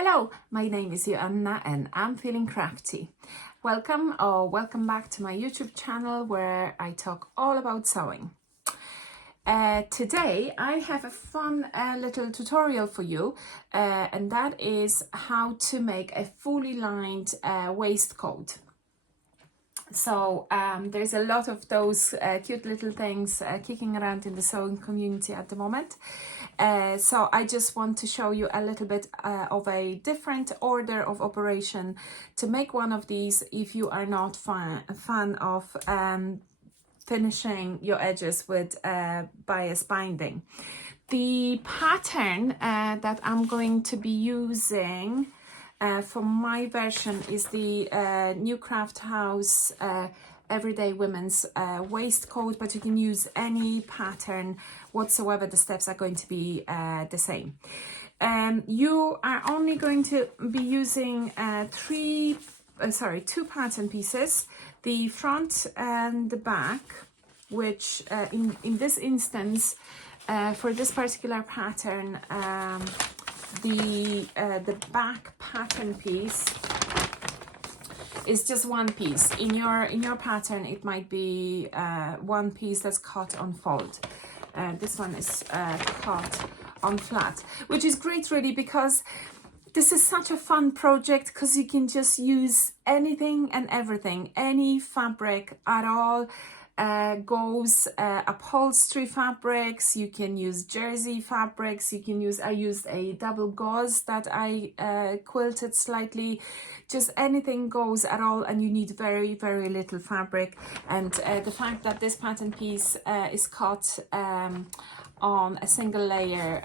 Hello, my name is Joanna and I'm feeling crafty. Welcome back to my YouTube channel where I talk all about sewing. Today I have a fun little tutorial for you and that is how to make a fully lined waistcoat. So there's a lot of those cute little things kicking around in the sewing community at the moment. So I just want to show you a little bit of a different order of operation to make one of these if you are not a fan of finishing your edges with bias binding. The pattern that I'm going to be using for my version is the New Craft House Everyday Women's Waistcoat, but you can use any pattern whatsoever. The steps are going to be the same. You are only going to be using two pattern pieces, the front and the back, which in this instance, for this particular pattern, the back pattern piece is just one piece. In your pattern, it might be one piece that's cut on fold. This one is cut on flat, which is great really, because this is such a fun project because you can just use anything and everything, any fabric at all. Goes upholstery fabrics, you can use jersey fabrics, you can use, I used a double gauze that I quilted slightly, just anything goes at all, and you need very little fabric. And the fact that this pattern piece is cut on a single layer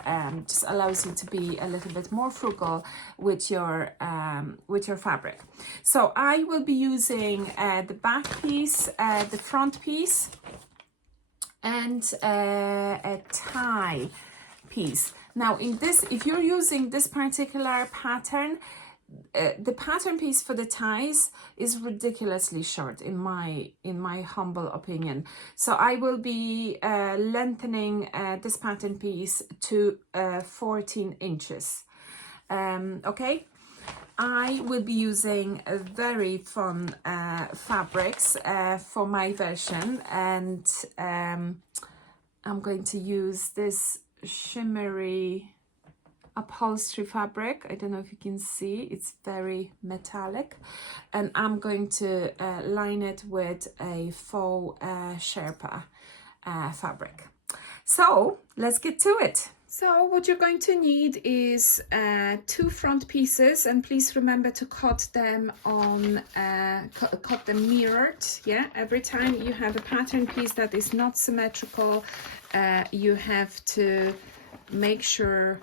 just allows you to be a little bit more frugal with your fabric. So I will be using the back piece, the front piece, and a tie piece. Now in this, if you're using this particular pattern, the pattern piece for the ties is ridiculously short in my humble opinion. So I will be lengthening this pattern piece to 14 inches. Okay, I will be using very fun fabrics for my version, and I'm going to use this shimmery upholstery fabric. I don't know if you can see, it's very metallic, and I'm going to line it with a faux Sherpa fabric. So let's get to it. So what you're going to need is two front pieces, and please remember to cut them on cut them mirrored. Yeah, every time you have a pattern piece that is not symmetrical, you have to make sure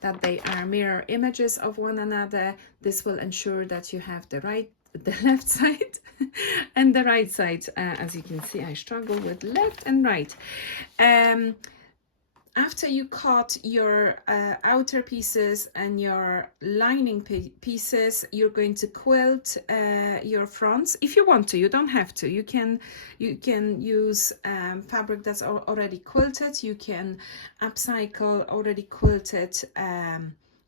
that they are mirror images of one another. This will ensure that you have the left side and the right side. As you can see, I struggle with left and right. After you cut your outer pieces and your lining pieces, you're going to quilt your fronts. If you want to, you don't have to. You can use fabric that's already quilted. You can upcycle already quilted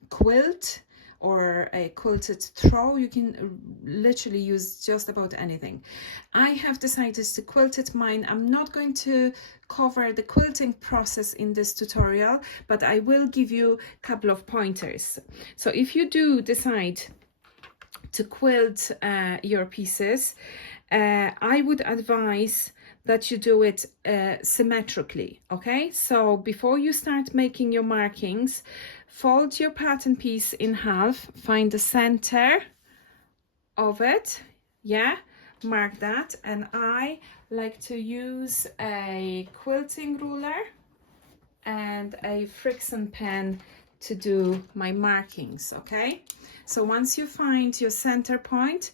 quilt or a quilted throw. You can literally use just about anything. I have decided to quilt mine. I'm not going to cover the quilting process in this tutorial, but I will give you a couple of pointers. So if you do decide to quilt your pieces, I would advise that you do it symmetrically. Okay, so before you start making your markings, fold your pattern piece in half, find the center of it, yeah, mark that. And I like to use a quilting ruler and a Friction pen to do my markings. Okay, so once you find your center point,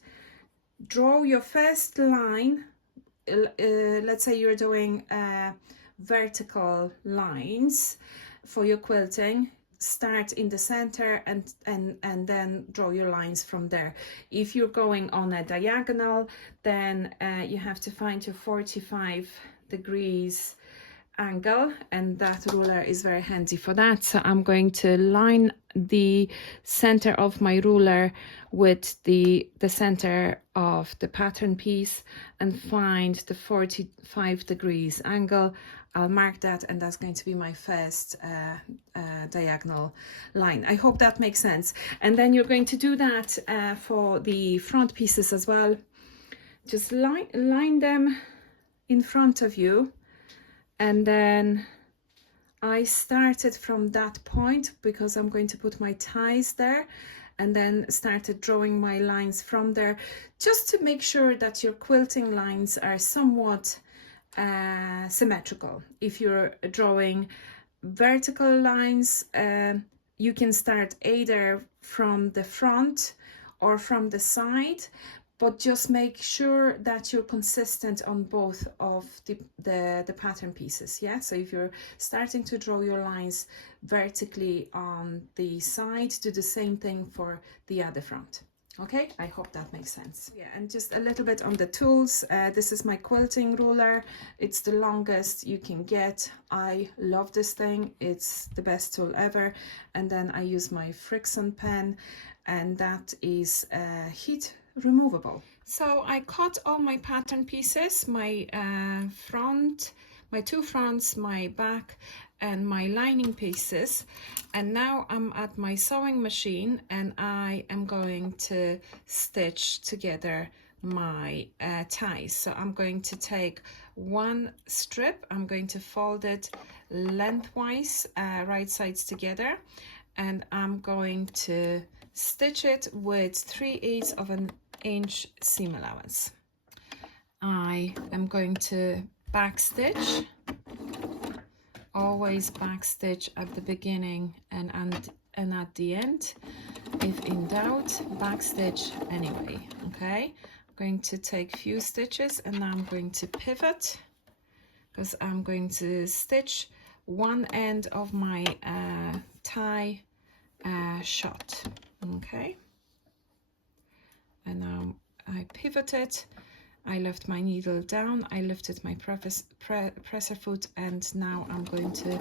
draw your first line. Let's say you're doing vertical lines for your quilting. Start in the center and then draw your lines from there. If you're going on a diagonal, then you have to find your 45 degrees angle, and that ruler is very handy for that. So I'm going to line the center of my ruler with the center of the pattern piece and find the 45 degrees angle. I'll mark that, and that's going to be my first diagonal line. I hope that makes sense. And then you're going to do that for the front pieces as well. Just line them in front of you, and then I started from that point because I'm going to put my ties there, and then started drawing my lines from there, just to make sure that your quilting lines are somewhat symmetrical. If you're drawing vertical lines, you can start either from the front or from the side, but just make sure that you're consistent on both of the pattern pieces. Yeah, so if you're starting to draw your lines vertically on the side, do the same thing for the other front. Okay, I hope that makes sense. Yeah, and just a little bit on the tools. This is my quilting ruler. It's the longest you can get. I love this thing. It's the best tool ever. And then I use my Friction pen, and that is heat removable. So I cut all my pattern pieces, my front, my two fronts, my back, and my lining pieces, and now I'm at my sewing machine, and I am going to stitch together my ties. So I'm going to take one strip, I'm going to fold it lengthwise, right sides together, and I'm going to stitch it with 3/8 of an inch seam allowance. I am going to back stitch, always back stitch at the beginning and at the end. If in doubt, back stitch anyway. Okay, I'm going to take few stitches, and now I'm going to pivot, because I'm going to stitch one end of my tie shut. Okay, and now I pivoted, I left my needle down, I lifted my presser foot, and now I'm going to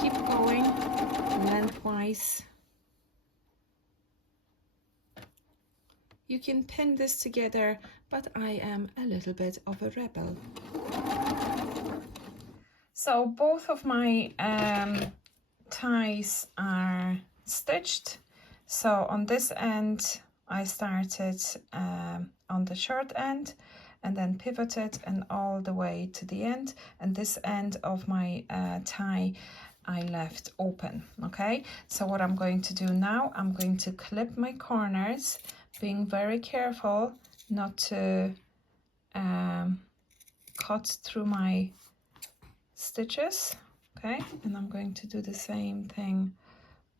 keep going lengthwise. You can pin this together, but I am a little bit of a rebel. So both of my ties are stitched. So on this end I started on the short end, and then pivoted and all the way to the end, and this end of my tie I left open. Okay, so what I'm going to do now, I'm going to clip my corners, being very careful not to cut through my stitches. Okay, and I'm going to do the same thing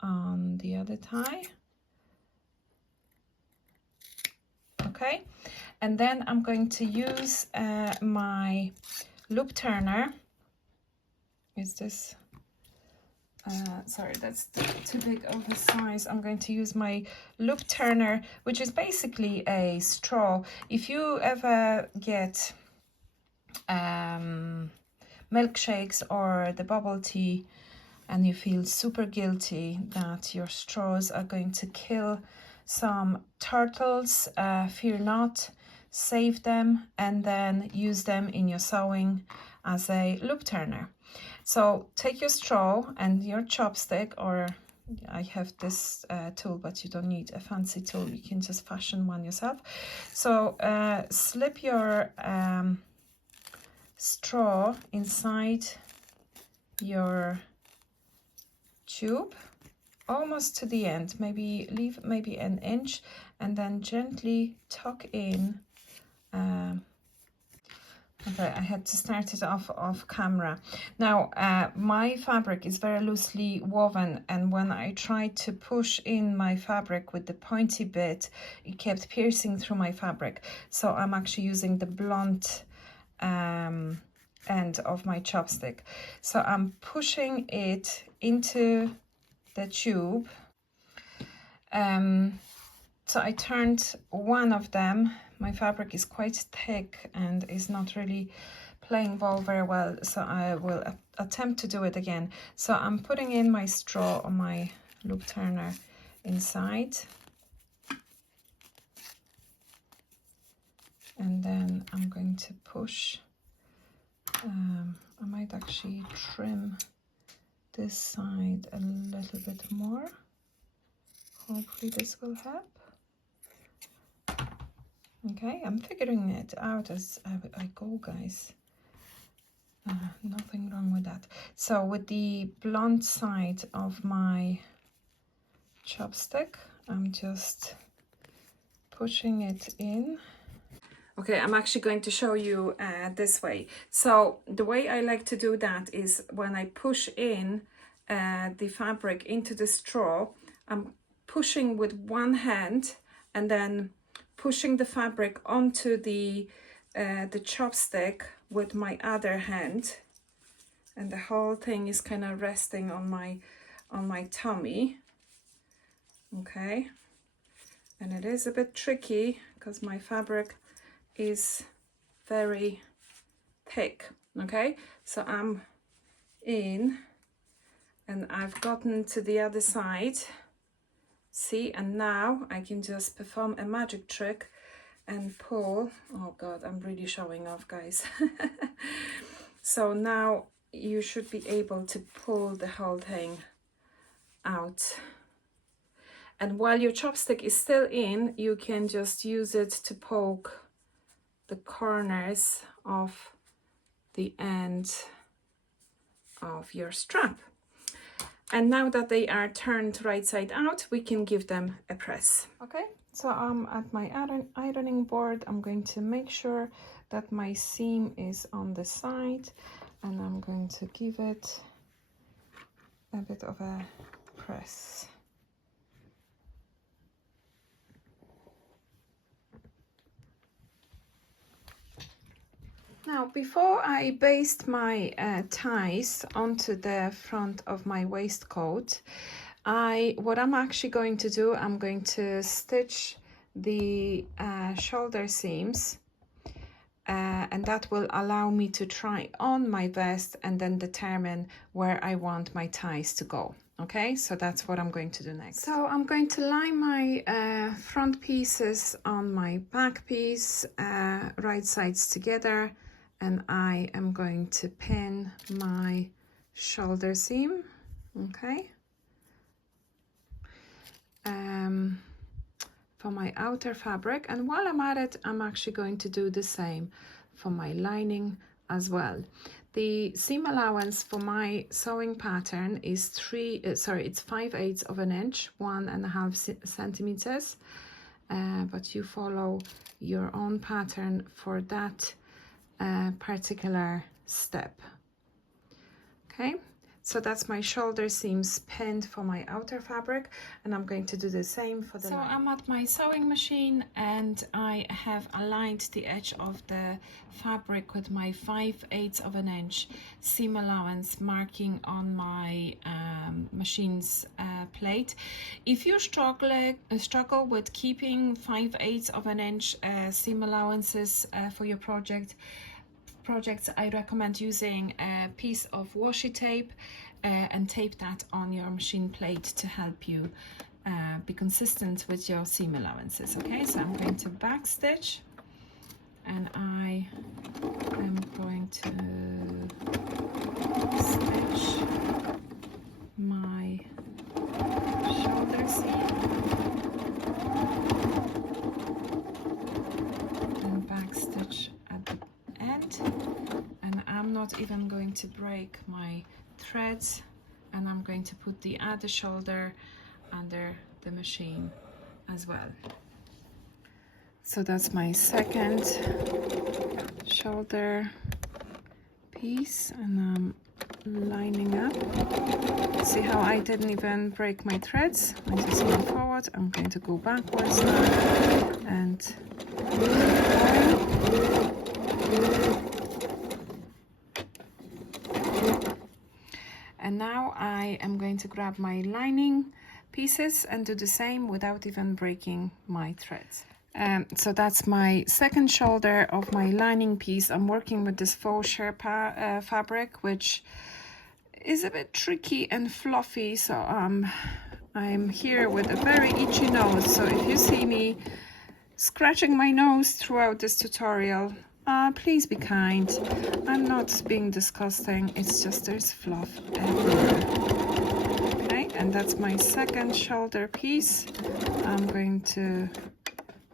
on the other tie. Okay, and then I'm going to use my loop turner. Is this sorry, that's too big of a size. I'm going to use my loop turner, which is basically a straw. If you ever get milkshakes or the bubble tea and you feel super guilty that your straws are going to kill some turtles, fear not, save them and then use them in your sewing as a loop turner. So take your straw and your chopstick, or I have this tool, but you don't need a fancy tool, you can just fashion one yourself. So slip your straw inside your tube almost to the end, maybe leave maybe an inch, and then gently tuck in. Okay, I had to start it off camera. Now my fabric is very loosely woven, and when I tried to push in my fabric with the pointy bit, it kept piercing through my fabric. So I'm actually using the blunt end of my chopstick. So I'm pushing it into the tube. So I turned one of them. My fabric is quite thick and is not really playing ball very well, so I will attempt to do it again. So I'm putting in my straw on my loop turner inside, and then I'm going to push. I might actually trim this side a little bit more. Hopefully this will help. Okay, I'm figuring it out as I go, guys. Nothing wrong with that. So with the blunt side of my chopstick, I'm just pushing it in. Okay, I'm actually going to show you this way. So the way I like to do that is when I push in the fabric into the straw, I'm pushing with one hand and then pushing the fabric onto the chopstick with my other hand, and the whole thing is kind of resting on my tummy. Okay, and it is a bit tricky because my fabric is very thick. Okay, so I'm in and I've gotten to the other side. See, and now I can just perform a magic trick and pull. Oh god, I'm really showing off, guys. So now you should be able to pull the whole thing out. And while your chopstick is still in, you can just use it to poke the corners of the end of your strap. And now that they are turned right side out, we can give them a press. Okay, so I'm at my ironing board. I'm going to make sure that my seam is on the side, and I'm going to give it a bit of a press. Now, before I baste my ties onto the front of my waistcoat, what I'm actually going to do, I'm going to stitch the shoulder seams, and that will allow me to try on my vest and then determine where I want my ties to go. Okay, so that's what I'm going to do next. So I'm going to line my front pieces on my back piece, right sides together, and I am going to pin my shoulder seam. Okay, for my outer fabric, and while I'm at it, I'm actually going to do the same for my lining as well. The seam allowance for my sewing pattern is it's 5/8 of an inch, 1.5 centimeters, but you follow your own pattern for that particular step. Okay, so that's my shoulder seams pinned for my outer fabric, and I'm going to do the same for the line. I'm at my sewing machine and I have aligned the edge of the fabric with my 5/8 of an inch seam allowance marking on my machine's plate. If you struggle with keeping 5/8 of an inch seam allowances for your projects, I recommend using a piece of washi tape and tape that on your machine plate to help you be consistent with your seam allowances. Okay, so I'm going to back stitch, and I am going to stitch my shoulder seam and back stitch at the end, and I'm not even going to break my threads, and I'm going to put the other shoulder under the machine as well. So that's my second shoulder piece, and I'm lining up. See how I didn't even break my threads? I just went forward. I'm going to go backwards now and now I am going to grab my lining pieces and do the same without even breaking my threads. So that's my second shoulder of my lining piece. I'm working with this faux Sherpa fabric, which is a bit tricky and fluffy, so I'm here with a very itchy nose, so if you see me scratching my nose throughout this tutorial, please be kind. I'm not being disgusting, it's just there's fluff everywhere. Okay, and that's my second shoulder piece. I'm going to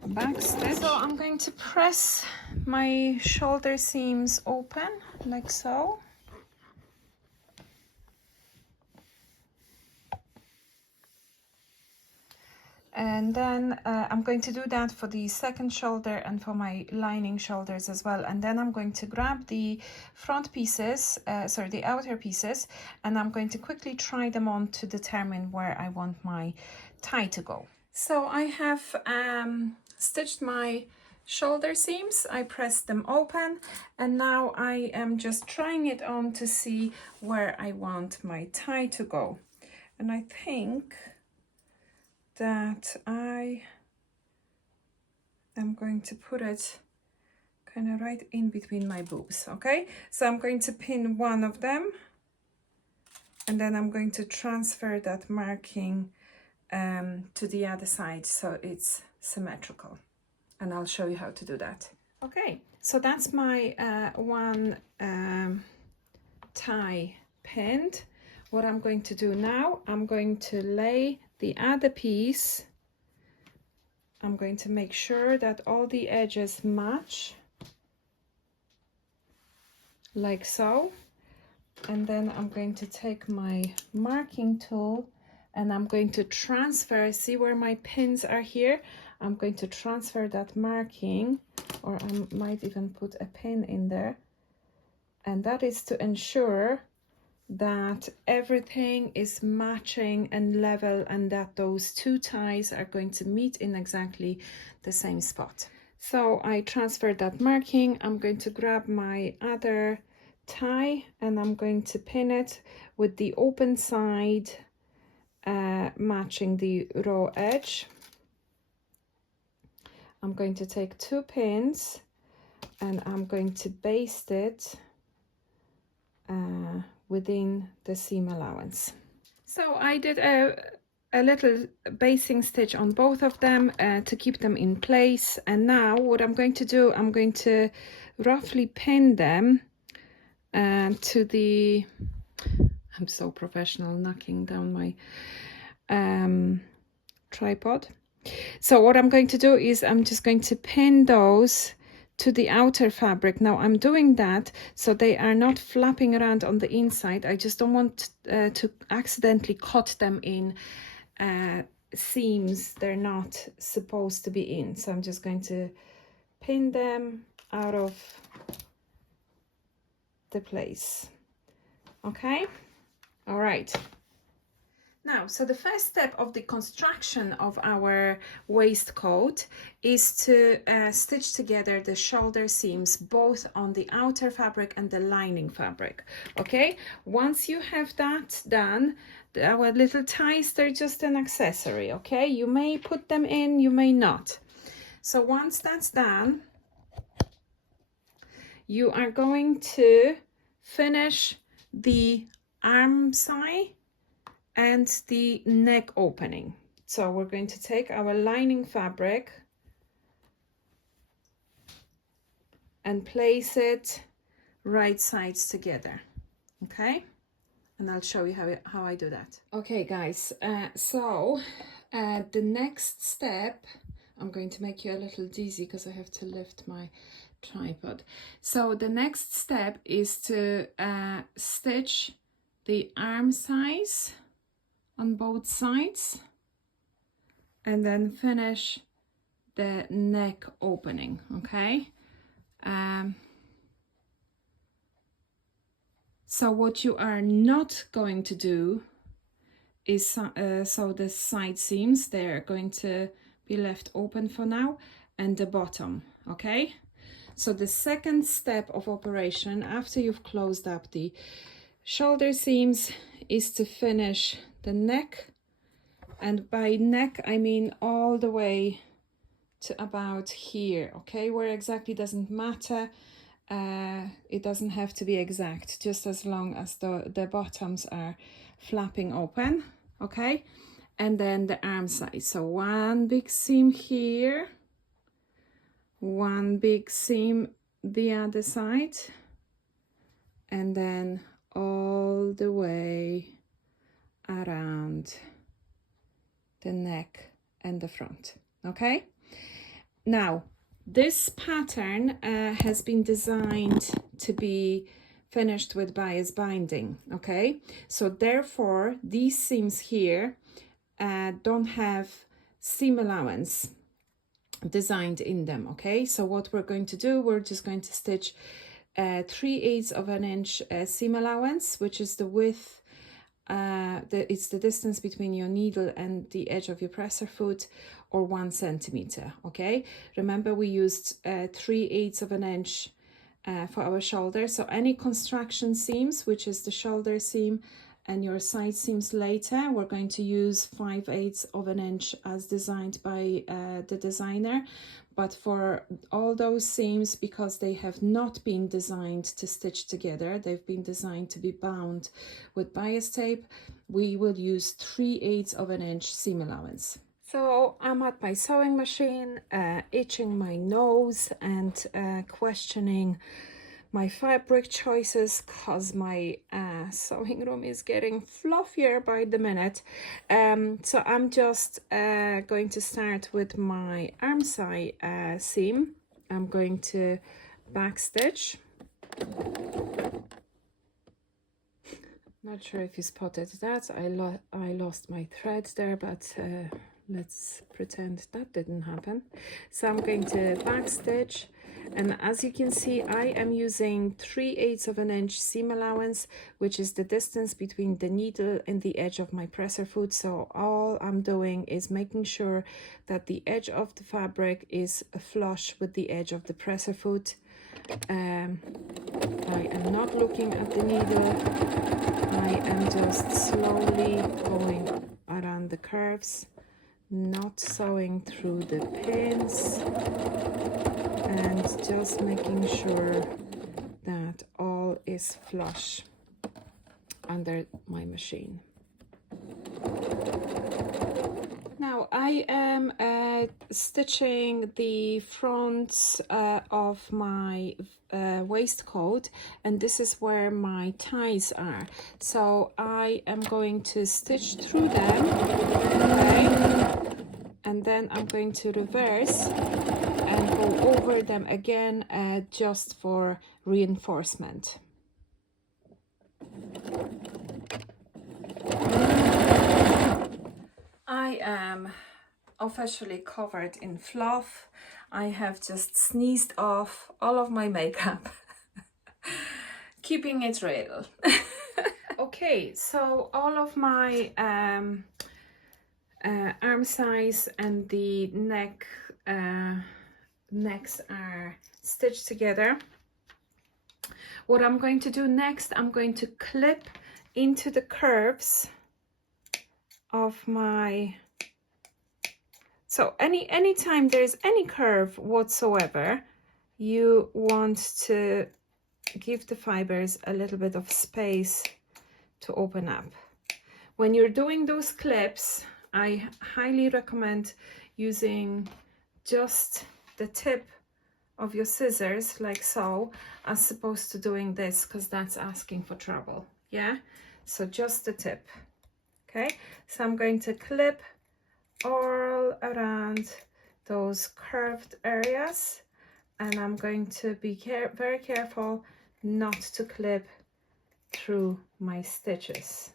backstitch. So I'm going to press my shoulder seams open like so. And then I'm going to do that for the second shoulder and for my lining shoulders as well. And then I'm going to grab the front pieces, the outer pieces, and I'm going to quickly try them on to determine where I want my tie to go. So I have stitched my shoulder seams, I pressed them open, and now I am just trying it on to see where I want my tie to go. And I think that I am going to put it kind of right in between my boobs. Okay, so I'm going to pin one of them, and then I'm going to transfer that marking to the other side so it's symmetrical, and I'll show you how to do that. Okay, so that's my one tie pinned. What I'm going to do now, I'm going to lay the other piece. I'm going to make sure that all the edges match like so, and then I'm going to take my marking tool and I'm going to transfer, see where my pins are here, I'm going to transfer that marking, or I might even put a pin in there, and that is to ensure that everything is matching and level, and that those two ties are going to meet in exactly the same spot. So I transferred that marking. I'm going to grab my other tie and I'm going to pin it with the open side matching the raw edge. I'm going to take 2 pins and I'm going to baste it within the seam allowance. So I did a little basting stitch on both of them to keep them in place, and now what I'm going to do, I'm going to roughly pin them to the, I'm so professional knocking down my tripod. So what I'm going to do is I'm just going to pin those to the outer fabric. Now I'm doing that so they are not flapping around on the inside. I just don't want to accidentally cut them in seams they're not supposed to be in. So I'm just going to pin them out of the place. Okay, all right. Now, so the first step of the construction of our waistcoat is to stitch together the shoulder seams, both on the outer fabric and the lining fabric. Okay, once you have that done, our little ties, they're just an accessory. Okay, you may put them in, you may not. So once that's done, you are going to finish the arm side and the neck opening. So we're going to take our lining fabric and place it right sides together. Okay, and I'll show you how I do that. Okay guys, the next step, I'm going to make you a little dizzy because I have to lift my tripod. So the next step is to stitch the arm size on both sides and then finish the neck opening. Okay, so what you are not going to do is so the side seams, they're going to be left open for now, and the bottom. Okay, so the second step of operation after you've closed up the shoulder seams is to finish the neck, and by neck I mean all the way to about here. Okay, where exactly doesn't matter, it doesn't have to be exact, just as long as the bottoms are flapping open, okay? And then the arm side, so one big seam here, one big seam the other side, and then all the way around the neck and the front, okay? Now, this pattern has been designed to be finished with bias binding, okay? So therefore, these seams here don't have seam allowance designed in them, okay? So what we're going to do, we're just going to stitch 3/8 of an inch seam allowance, which is the width, it's the distance between your needle and the edge of your presser foot, or 1 centimeter, okay? Remember, we used 3/8 of an inch for our shoulder, so any construction seams, which is the shoulder seam and your side seams later, we're going to use 5/8 of an inch as designed by the designer. But for all those seams, because they have not been designed to stitch together, they've been designed to be bound with bias tape, we will use 3/8 of an inch seam allowance. So I'm at my sewing machine, itching my nose and questioning my fabric choices, because my sewing room is getting fluffier by the minute. So I'm just going to start with my arm side seam. I'm going to backstitch. Not sure if you spotted that. I lost my thread there, but let's pretend that didn't happen. So I'm going to backstitch, and as you can see, I am using 3/8 of an inch seam allowance, which is the distance between the needle and the edge of my presser foot. So all I'm doing is making sure that the edge of the fabric is flush with the edge of the presser foot. I am not looking at the needle. I am just slowly going around the curves, not sewing through the pins, and just making sure that all is flush under my machine. Now I am stitching the front of my waistcoat, and this is where my ties are. So I am going to stitch through them, okay? And then I'm going to reverse and go over them again just for reinforcement. I am officially covered in fluff. I have just sneezed off all of my makeup, keeping it real. Okay, so all of my arm size and the necks are stitched together. What I'm going to do next, I'm going to clip into the curves of my, so anytime there's any curve whatsoever, you want to give the fibers a little bit of space to open up. When you're doing those clips, I highly recommend using just the tip of your scissors, like so, as opposed to doing this, because that's asking for trouble. Yeah, so just the tip. Okay, so I'm going to clip all around those curved areas, and I'm going to be very careful not to clip through my stitches.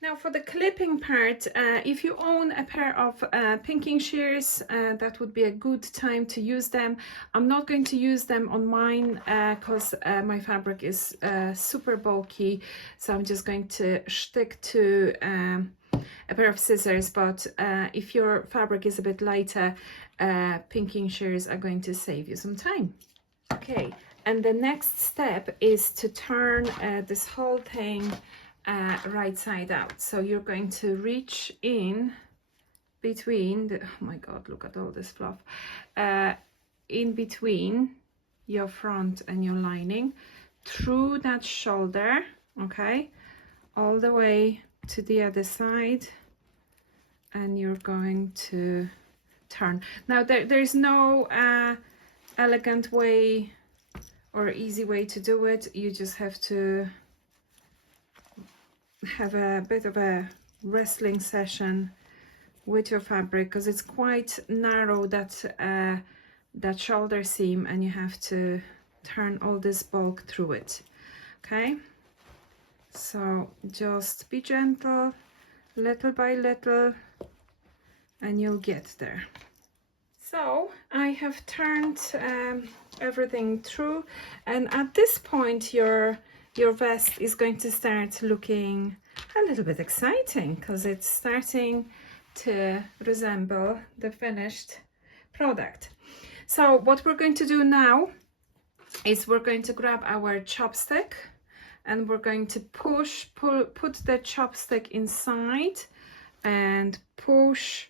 Now for the clipping part, if you own a pair of pinking shears, that would be a good time to use them. I'm not going to use them on mine because my fabric is super bulky, so I'm just going to stick to a pair of scissors. But if your fabric is a bit lighter, pinking shears are going to save you some time. Okay, and the next step is to turn this whole thing right side out. So you're going to reach in between the, oh my god, look at all this fluff, in between your front and your lining, through that shoulder, okay, all the way to the other side, and you're going to turn. Now there's no elegant way or easy way to do it. You just have to have a bit of a wrestling session with your fabric, because it's quite narrow, that that shoulder seam, and you have to turn all this bulk through it. Okay, so just be gentle, little by little, and you'll get there. So I have turned everything through, and at this point your vest is going to start looking a little bit exciting, because it's starting to resemble the finished product. So what we're going to do now is we're going to grab our chopstick, and we're going to put the chopstick inside and push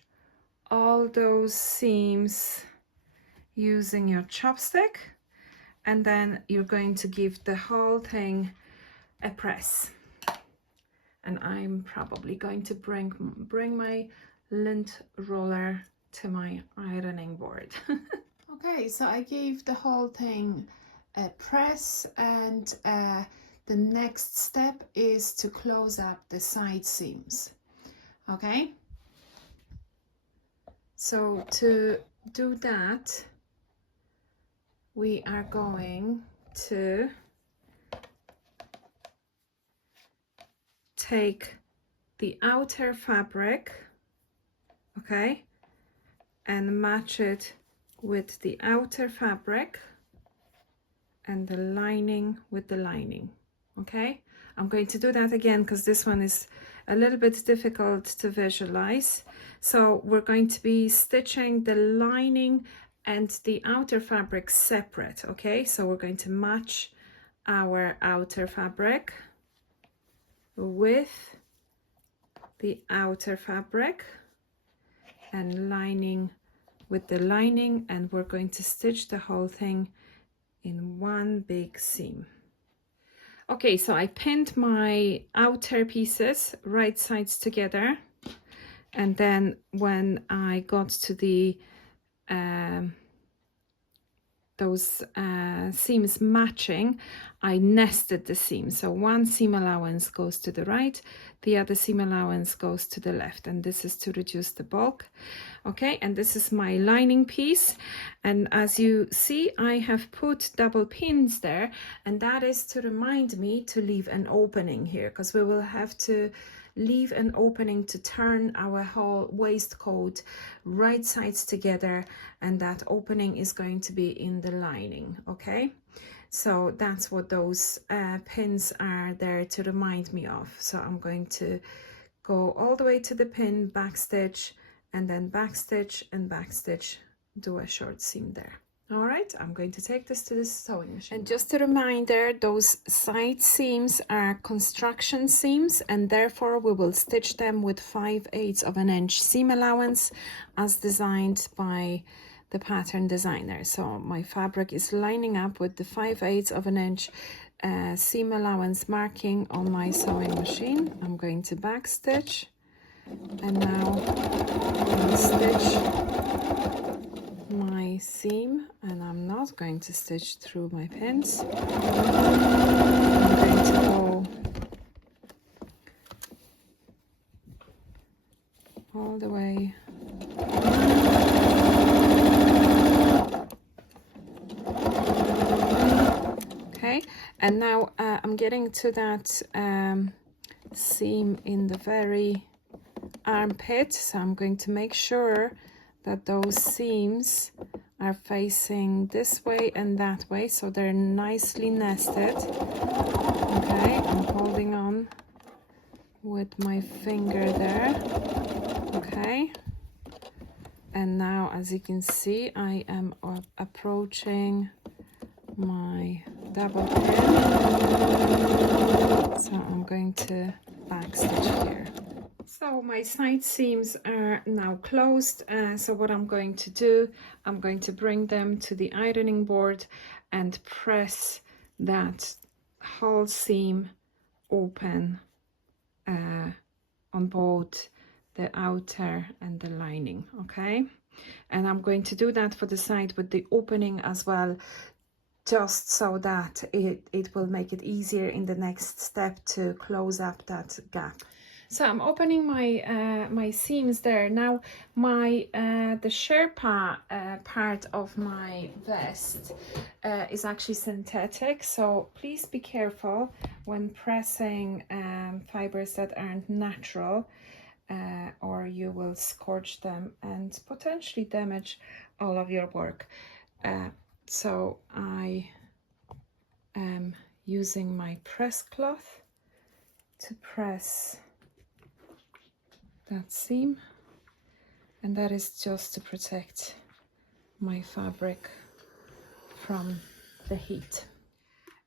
all those seams using your chopstick, and then you're going to give the whole thing a press. And I'm probably going to bring my lint roller to my ironing board. Okay, so I gave the whole thing a press, and the next step is to close up the side seams. Okay, so to do that, we are going to take the outer fabric, okay, and match it with the outer fabric, and the lining with the lining. Okay, I'm going to do that again because this one is a little bit difficult to visualize. So we're going to be stitching the lining and the outer fabric separate. Okay, so we're going to match our outer fabric with the outer fabric, and lining with the lining, and we're going to stitch the whole thing in one big seam. Okay, so I pinned my outer pieces right sides together, and then when I got to the those seams matching, I nested the seam. So one seam allowance goes to the right, the other seam allowance goes to the left, and this is to reduce the bulk. Okay, and this is my lining piece, and as you see, I have put double pins there, and that is to remind me to leave an opening here, because we will have to leave an opening to turn our whole waistcoat right sides together, and that opening is going to be in the lining. Okay, so that's what those pins are there to remind me of. So I'm going to go all the way to the pin, backstitch, and then backstitch and backstitch, do a short seam there. All right, I'm going to take this to the sewing machine. And just a reminder, those side seams are construction seams, and therefore we will stitch them with 5/8 of an inch seam allowance as designed by the pattern designer. So my fabric is lining up with the 5/8 of an inch seam allowance marking on my sewing machine. I'm going to backstitch, and now I'll stitch my seam, and I'm not going to stitch through my pins. I'm going to go all the way okay, and now I'm getting to that seam in the very armpit, so I'm going to make sure that those seams are facing this way and that way, so they're nicely nested. Okay, I'm holding on with my finger there. Okay, and now as you can see, I am approaching my double pin, so I'm going to backstitch here. So my side seams are now closed. So what I'm going to do, I'm going to bring them to the ironing board and press that whole seam open on both the outer and the lining, okay? And I'm going to do that for the side with the opening as well, just so that it will make it easier in the next step to close up that gap. So I'm opening my my seams there. Now my the Sherpa part of my vest is actually synthetic, so please be careful when pressing fibers that aren't natural, or you will scorch them and potentially damage all of your work. So I am using my press cloth to press that seam, and that is just to protect my fabric from the heat.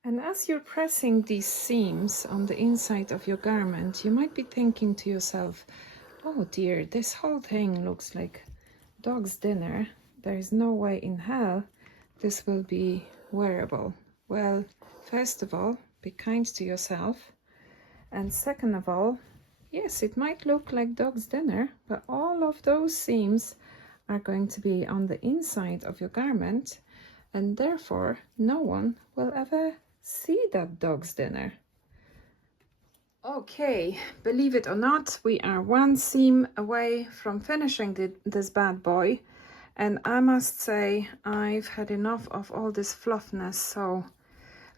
And as you're pressing these seams on the inside of your garment, you might be thinking to yourself, oh dear, this whole thing looks like dog's dinner. There is no way in hell this will be wearable. Well, first of all, be kind to yourself, and second of all, yes, it might look like dog's dinner, but all of those seams are going to be on the inside of your garment, and therefore no one will ever see that dog's dinner. Okay, believe it or not, we are one seam away from finishing this bad boy, and I must say I've had enough of all this fluffiness, so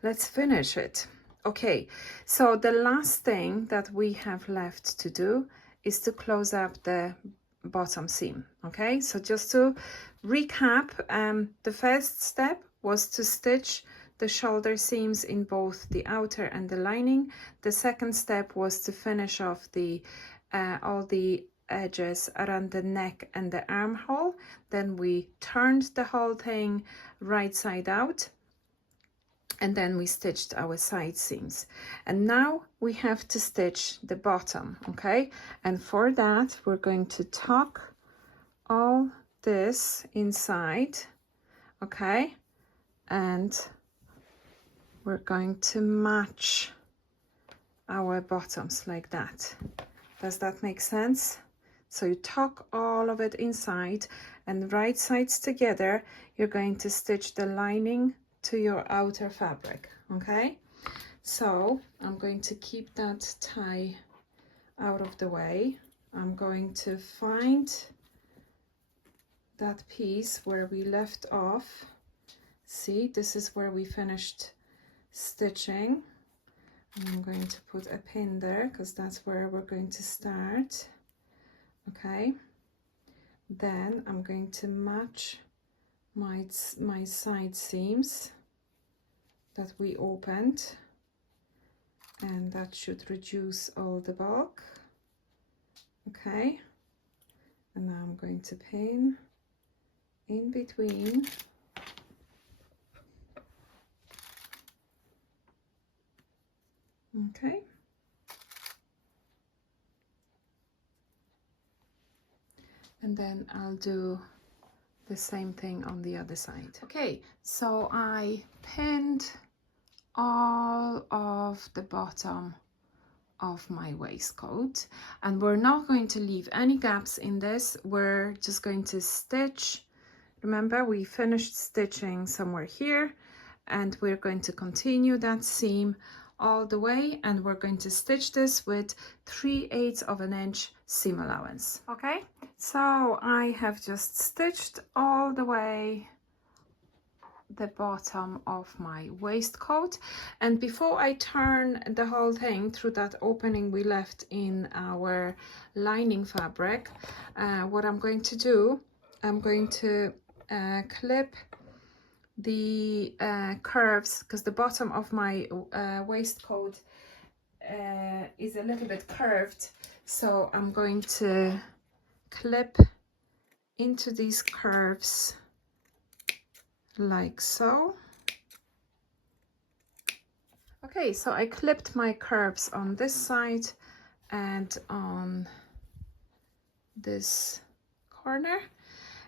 let's finish it. Okay, so the last thing that we have left to do is to close up the bottom seam. Okay, so just to recap, the first step was to stitch the shoulder seams in both the outer and the lining. The second step was to finish off the all the edges around the neck and the armhole. Then we turned the whole thing right side out, and then we stitched our side seams, and now we have to stitch the bottom. Okay, and for that we're going to tuck all this inside, okay, and we're going to match our bottoms like that. Does that make sense? So you tuck all of it inside, and right sides together, you're going to stitch the lining to your outer fabric. Okay, so I'm going to keep that tie out of the way. I'm going to find that piece where we left off. See, this is where we finished stitching. I'm going to put a pin there because that's where we're going to start. Okay, then I'm going to match my side seams that we opened, and that should reduce all the bulk. Okay, and now I'm going to pin in between. Okay, and then I'll do the same thing on the other side. Okay, so I pinned all of the bottom of my waistcoat, and we're not going to leave any gaps in this. We're just going to stitch. Remember, we finished stitching somewhere here, and we're going to continue that seam all the way, and we're going to stitch this with 3/8 of an inch seam allowance. Okay, so I have just stitched all the way the bottom of my waistcoat, and before I turn the whole thing through that opening we left in our lining fabric, what I'm going to do, I'm going to clip the curves, because the bottom of my waistcoat is a little bit curved, so I'm going to clip into these curves like so. Okay, so I clipped my curves on this side and on this corner.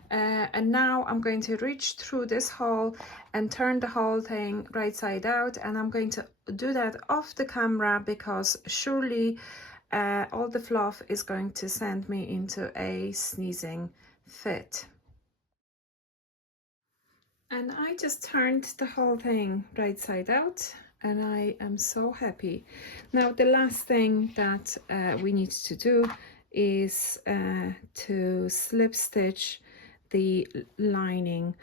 And now I'm going to reach through this hole and turn the whole thing right side out, and I'm going to do that off the camera because surely all the fluff is going to send me into a sneezing fit. And I just turned the whole thing right side out, and I am so happy. Now the last thing that we need to do is to slip stitch the lining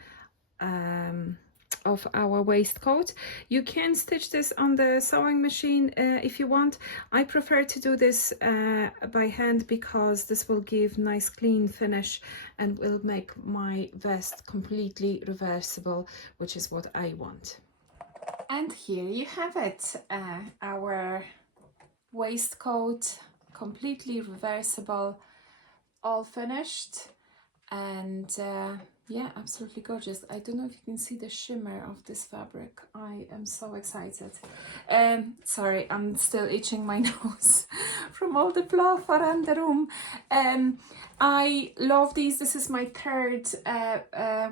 of our waistcoat. You can stitch this on the sewing machine if you want. I prefer to do this by hand because this will give nice clean finish and will make my vest completely reversible, which is what I want. And here you have it, our waistcoat, completely reversible, all finished, and yeah, absolutely gorgeous. I don't know if you can see the shimmer of this fabric. I am so excited. Sorry, I'm still itching my nose from all the fluff around the room. I love these. This is my third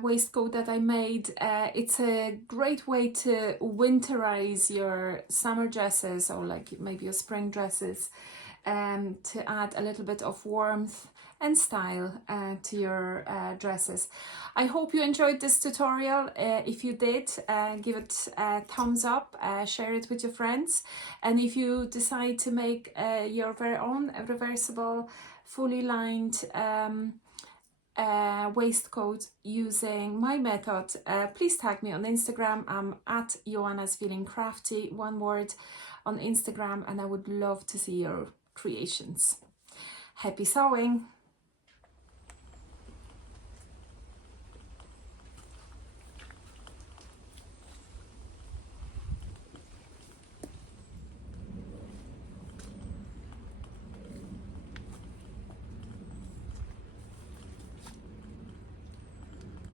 waistcoat that I made. It's a great way to winterize your summer dresses, or like maybe your spring dresses, to add a little bit of warmth and style to your dresses. I hope you enjoyed this tutorial. If you did, give it a thumbs up, share it with your friends, and if you decide to make your very own reversible, fully lined waistcoat using my method, please tag me on Instagram. I'm at Joanna's Feeling Crafty, one word, on Instagram, and I would love to see your creations. Happy sewing!